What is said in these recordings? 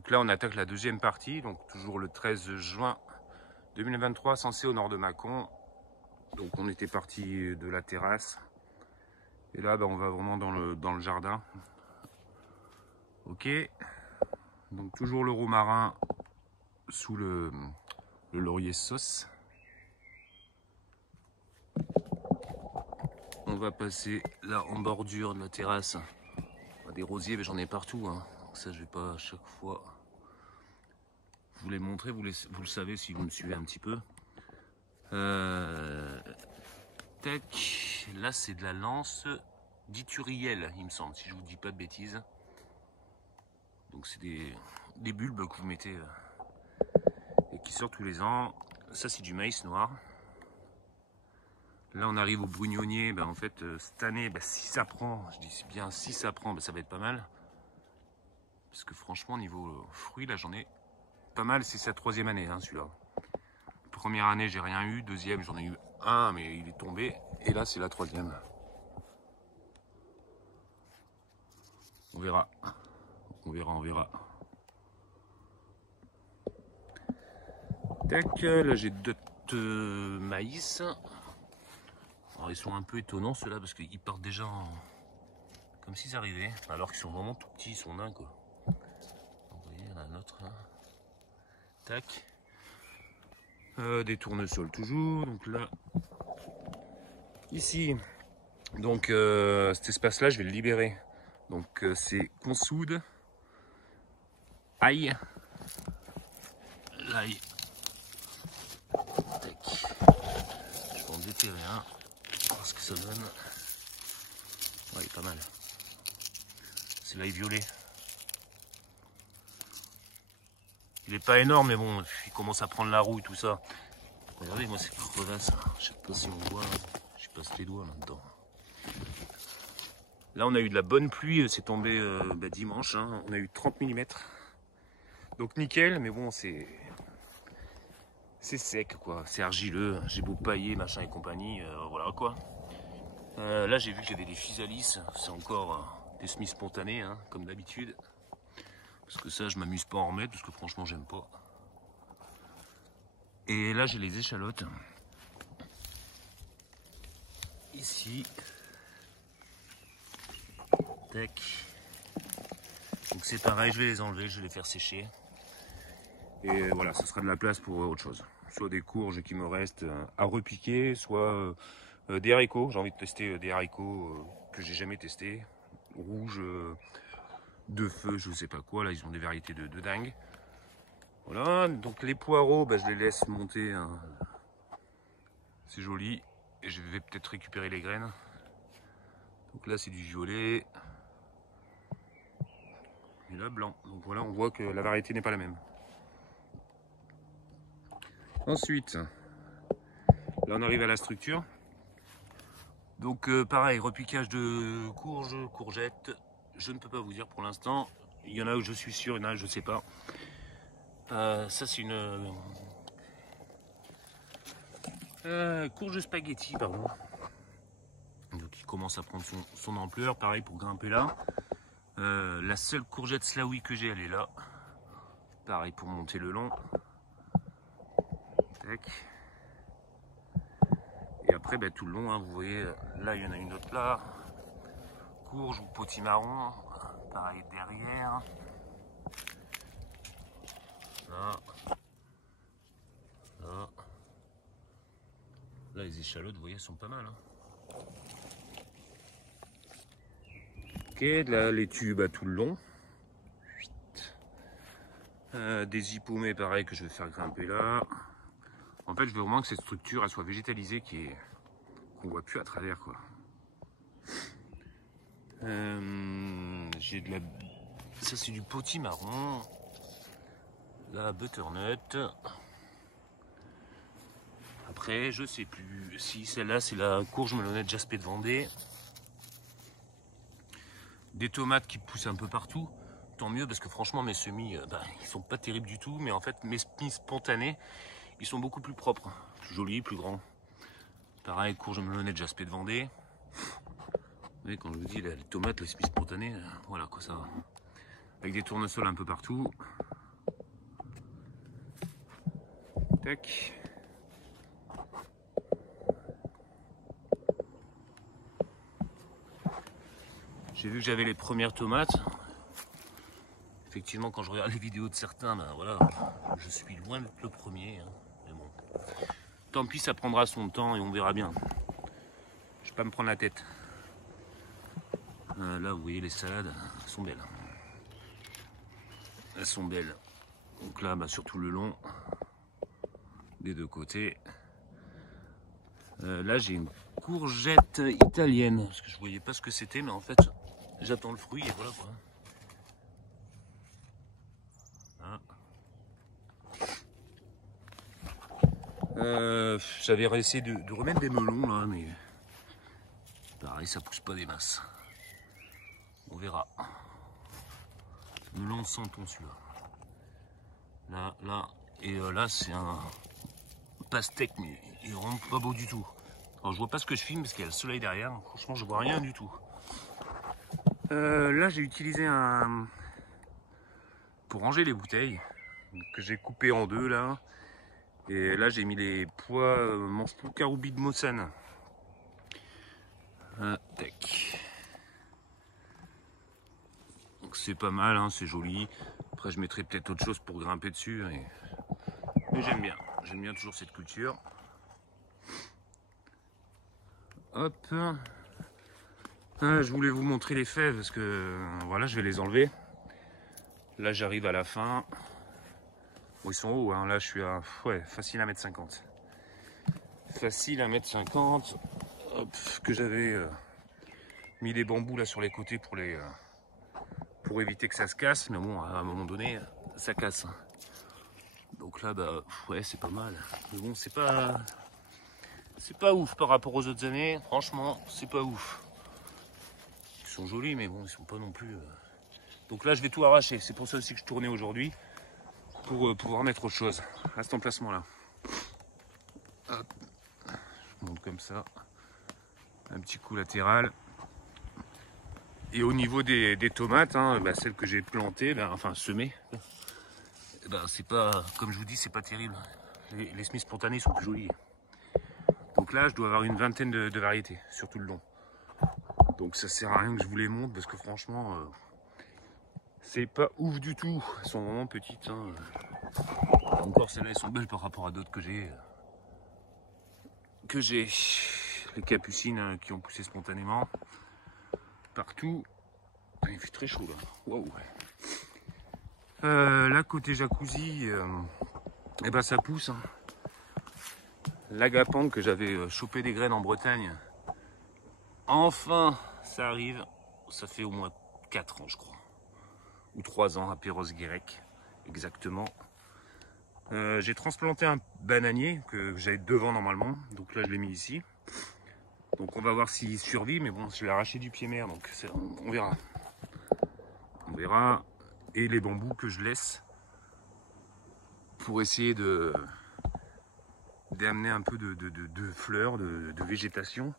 Donc là on attaque la deuxième partie, donc toujours le 13 juin 2023, censé au nord de Mâcon. Donc on était parti de la terrasse. Et là on va vraiment dans le jardin. Ok. Donc toujours le romarin sous le laurier sauce. On va passer là en bordure de la terrasse. Des rosiers, mais j'en ai partout. Hein. Donc ça, je vais pas à chaque fois vous les montrer. Vous le savez si vous me suivez un petit peu. Tac. Là, c'est de la lance d'Ithuriel, il me semble, si je vous dis pas de bêtises. Donc c'est des bulbes que vous mettez et qui sortent tous les ans. Ça, c'est du maïs noir. Là, on arrive au brugnonnier. En fait, cette année, si ça prend, je dis bien si ça prend, ça va être pas mal. Parce que franchement, niveau fruits, là, j'en ai pas mal. C'est sa troisième année, hein, celui-là. Première année, j'ai rien eu. Deuxième, j'en ai eu un, mais il est tombé. Et là, c'est la troisième. On verra. On verra. Tac, là, j'ai d'autres maïs. Alors, ils sont un peu étonnants ceux-là parce qu'ils partent déjà comme s'ils arrivaient, alors qu'ils sont vraiment tout petits, ils sont nains quoi. Donc, vous voyez, il y en a un autre là. Tac. Des tournesols toujours. Donc là, ici, donc cet espace-là, je vais le libérer. Donc c'est consoude, ail, l'ail. Tac. Je vais en déterrer un. Voir ce que ça donne. Ouais, il est pas mal. C'est l'ail violet. Il est pas énorme, mais bon, il commence à prendre la rouille, tout ça. Regardez, moi, c'est crevasse. Je sais pas si on voit. Je passe les doigts là-dedans. Là, on a eu de la bonne pluie. C'est tombé dimanche. Hein. On a eu 30 mm. Donc, nickel, mais bon, c'est sec, quoi. C'est argileux. J'ai beau pailler, machin et compagnie. Voilà, quoi. Là, j'ai vu qu'il y avait des physalis. C'est encore des semis spontanés, hein, comme d'habitude. Parce que ça, je m'amuse pas à en remettre, parce que franchement, j'aime pas. Et là, j'ai les échalotes. Ici. Tac. Donc c'est pareil, je vais les enlever, je vais les faire sécher. Et voilà, ça sera de la place pour autre chose. Soit des courges qui me restent à repiquer, soit des haricots. J'ai envie de tester des haricots que j'ai jamais testés. Rouges, de feu, je sais pas quoi. Là, ils ont des variétés de dingue. Voilà, donc les poireaux, je les laisse monter. Hein. C'est joli. Et je vais peut-être récupérer les graines. Donc là, c'est du violet. Et là, blanc. Donc voilà, on voit que la variété n'est pas la même. Ensuite, là, on arrive à la structure. Donc pareil, repiquage de courges, courgettes. Je ne peux pas vous dire pour l'instant. Il y en a où je suis sûr, il y en a où je ne sais pas. Ça, c'est une courge spaghetti, pardon. Donc il commence à prendre son ampleur. Pareil pour grimper là. La seule courgette slaoui que j'ai, elle est là. Pareil pour monter le long. Tac. Et après, tout le long, hein, vous voyez, là, il y en a une autre là. Courge ou potimarron. Pareil derrière. Là. Là. Là, les échalotes, vous voyez, sont pas mal. Hein. Ok, là, les tubes à tout le long. Des hippomées, pareil, que je vais faire grimper là. En fait, je veux vraiment que cette structure elle soit végétalisée, qu'on voit plus à travers, quoi. J'ai de la... Ça, c'est du potimarron. La butternut. Après, je sais plus si celle-là, c'est la courge melonnette jaspée de Vendée. Des tomates qui poussent un peu partout. Tant mieux, parce que franchement, mes semis, ils sont pas terribles du tout. Mais en fait, mes semis spontanés, ils sont beaucoup plus propres. Plus jolis, plus grands. Pareil, courge melonnette jaspée de Vendée. Vous voyez, quand je vous dis, les tomates, les semis spontanés, voilà quoi ça va. Avec des tournesols un peu partout. Tac. J'ai vu que j'avais les premières tomates. Effectivement, quand je regarde les vidéos de certains, ben voilà, je suis loin d'être le premier. Hein. Mais bon, tant pis, ça prendra son temps et on verra bien. Je vais pas me prendre la tête. Là, vous voyez les salades, elles sont belles. Elles sont belles. Donc là, bah, sur tout le long, des deux côtés. Là, j'ai une courgette italienne. Parce que je voyais pas ce que c'était, mais en fait, j'attends le fruit et voilà quoi. J'avais essayé de remettre des melons là, mais pareil, ça pousse pas des masses. On verra. Melon sans ton celui-là. Là, et là c'est un pastèque, mais il rentre pas beau du tout. Alors je vois pas ce que je filme parce qu'il y a le soleil derrière. Franchement, je vois rien du tout. Là, j'ai utilisé un pour ranger les bouteilles que j'ai coupé en deux là. Et là, j'ai mis les pois mange-tout caroubi de Mossane. Tac. Donc c'est pas mal, hein, c'est joli. Après, je mettrai peut-être autre chose pour grimper dessus. Mais j'aime bien toujours cette culture. Hop. Je voulais vous montrer les fèves parce que voilà, je vais les enlever. Là, j'arrive à la fin. Bon, ils sont hauts, hein. Là, je suis à facile à 1,50 m. Facile à 1,50 m. Hop, que j'avais mis des bambous là sur les côtés pour éviter que ça se casse. Mais bon, à un moment donné, ça casse. Donc là, bah ouais, c'est pas mal. Mais bon, c'est pas ouf par rapport aux autres années. Franchement, c'est pas ouf. Ils sont jolis, mais bon, ils sont pas non plus. Donc là, je vais tout arracher. C'est pour ça aussi que je tournais aujourd'hui, pour pouvoir mettre autre chose à cet emplacement-là. Hop, je monte comme ça. Un petit coup latéral. Et au niveau des tomates, hein, bah, celles que j'ai plantées, bah, enfin semées, bah, c'est pas, comme je vous dis, c'est pas terrible. Les semis spontanés sont plus jolis. Donc là, je dois avoir une vingtaine de variétés sur tout le long. Donc ça sert à rien que je vous les montre parce que franchement, c'est pas ouf du tout. Elles sont vraiment petites. Hein. Encore celles-là, elles sont belles par rapport à d'autres que j'ai. Les capucines qui ont poussé spontanément. Partout. Il fait très chaud là. Waouh. Là, côté jacuzzi, eh ben, ça pousse. Hein. L'agapant que j'avais chopé des graines en Bretagne. Enfin, ça arrive. Ça fait au moins 4 ans, je crois. Ou 3 ans à Perros-Guirec, exactement. J'ai transplanté un bananier que j'avais devant normalement. Donc là, je l'ai mis ici. Donc on va voir s'il survit. Mais bon, je l'ai arraché du pied mère. Donc on verra. On verra. Et les bambous que je laisse pour essayer d'amener un peu de fleurs, de végétation.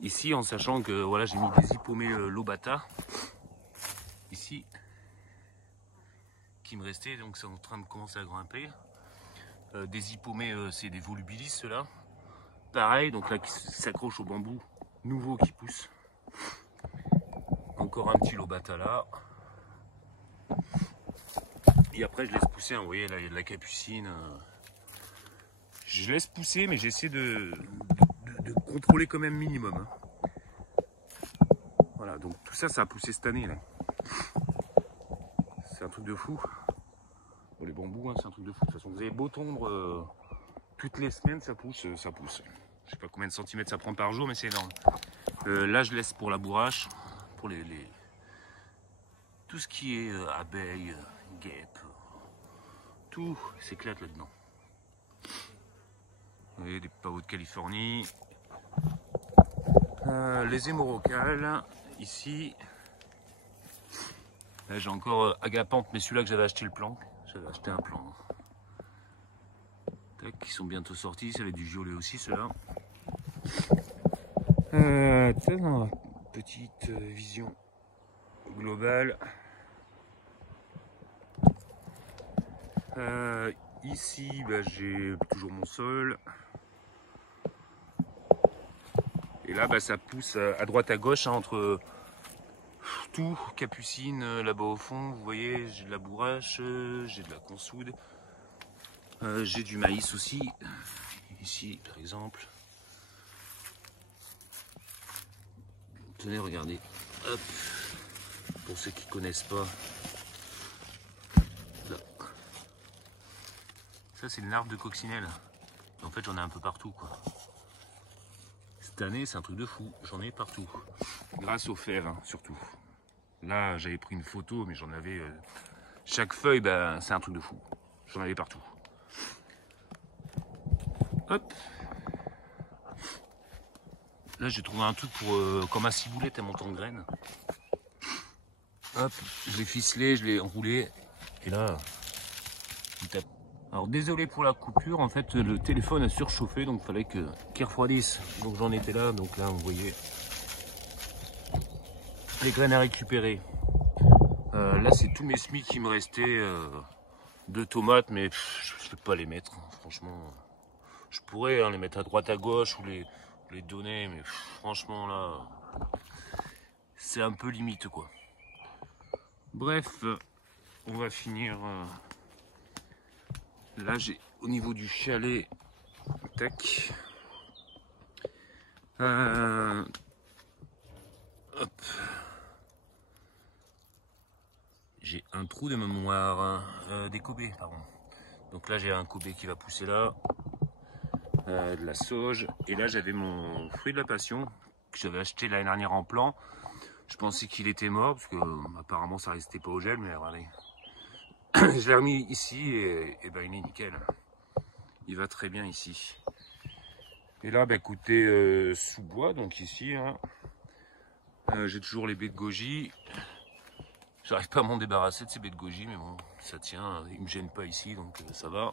Ici, en sachant que voilà, j'ai mis des hippomées lobata. Ici. Qui me restait, donc c'est en train de commencer à grimper. Des hippomées, c'est des volubilis, ceux-là. Pareil, donc là, qui s'accroche au bambou nouveau qui pousse. Encore un petit lobata là. Et après, je laisse pousser, hein, vous voyez, là, il y a de la capucine. Je laisse pousser, mais j'essaie de contrôler quand même minimum. Hein. Voilà, donc tout ça, ça a poussé cette année, là. C'est un truc de fou. Bon, les bambous, hein, c'est un truc de fou. De toute façon, vous avez beau tondre toutes les semaines, ça pousse, ça pousse. Je sais pas combien de centimètres ça prend par jour, mais c'est énorme. Là, je laisse pour la bourrache, pour tout ce qui est abeilles, guêpes, tout s'éclate là-dedans. Vous voyez, des pavots de Californie, les hémorrhocales, ici. Là, j'ai encore agapante, mais celui-là que j'avais acheté le plan. J'avais acheté un plan. Tac, qui sont bientôt sortis. Ça va être du violet aussi, ceux-là. Petite vision globale. ici, bah, j'ai toujours mon sol. Et là, bah, ça pousse à droite à gauche, hein, entre tout, capucine, là-bas au fond, vous voyez, j'ai de la bourrache, j'ai de la consoude, j'ai du maïs aussi, ici par exemple. Tenez, regardez, hop, pour ceux qui connaissent pas, là. Ça c'est une arbre de coccinelle. En fait, j'en ai un peu partout, quoi. Cette année, c'est un truc de fou, j'en ai partout, grâce aux fèves, hein, surtout. Là, j'avais pris une photo, mais j'en avais... chaque feuille, bah, c'est un truc de fou. J'en avais partout. Hop. Là, j'ai trouvé un truc pour comme un ciboulette à montant de graines. Hop, je l'ai ficelé, je l'ai enroulé. Et là, il tape. Alors, désolé pour la coupure. En fait, le téléphone a surchauffé, donc il fallait qu'il refroidisse. Donc, j'en étais là. Donc là, vous voyez les graines à récupérer. Là, c'est tous mes semis qui me restaient de tomates, mais je ne vais pas les mettre. Hein, franchement, je pourrais les mettre à droite, à gauche ou les donner, mais franchement, là, c'est un peu limite, quoi. Bref, on va finir. Là, j'ai au niveau du chalet, tac. Hop. J'ai un trou de mémoire, des Kobe, pardon. Donc là, j'ai un Kobe qui va pousser là, de la sauge. Et là, j'avais mon fruit de la passion que j'avais acheté l'année dernière en plan. Je pensais qu'il était mort parce que apparemment ça restait pas au gel, mais regardez. Je l'ai remis ici et ben il est nickel. Il va très bien ici. Et là, bah, écoutez, sous bois, donc ici, hein, j'ai toujours les baies de goji. J'arrive pas à m'en débarrasser de ces baies de goji, mais bon, ça tient. Ils me gênent pas ici, donc ça va.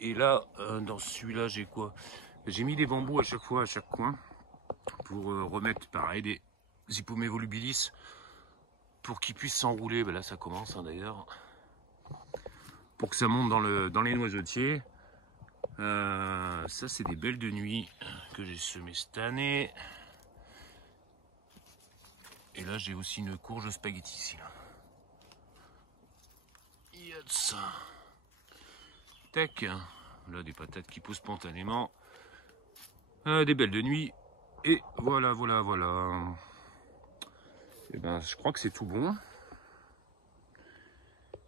Et là, dans celui-là, j'ai quoi? J'ai mis des bambous à chaque fois, à chaque coin, pour remettre, pareil, des Zippomet volubilis, pour qu'ils puissent s'enrouler. Ben là, ça commence, hein, d'ailleurs. Pour que ça monte dans les noisetiers. Ça, c'est des belles de nuit que j'ai semées cette année. Et là, j'ai aussi une courge spaghetti ici. Là. Yes. Tac. Là, des patates qui poussent spontanément. Des belles de nuit. Et voilà, voilà, voilà. Et ben, je crois que c'est tout bon.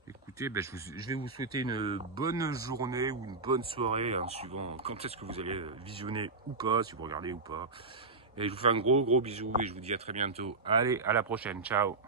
Écoutez, ben, je vais vous souhaiter une bonne journée ou une bonne soirée, hein, suivant quand est-ce que vous allez visionner ou pas, si vous regardez ou pas. Et je vous fais un gros bisou et je vous dis à très bientôt. Allez, à la prochaine, ciao.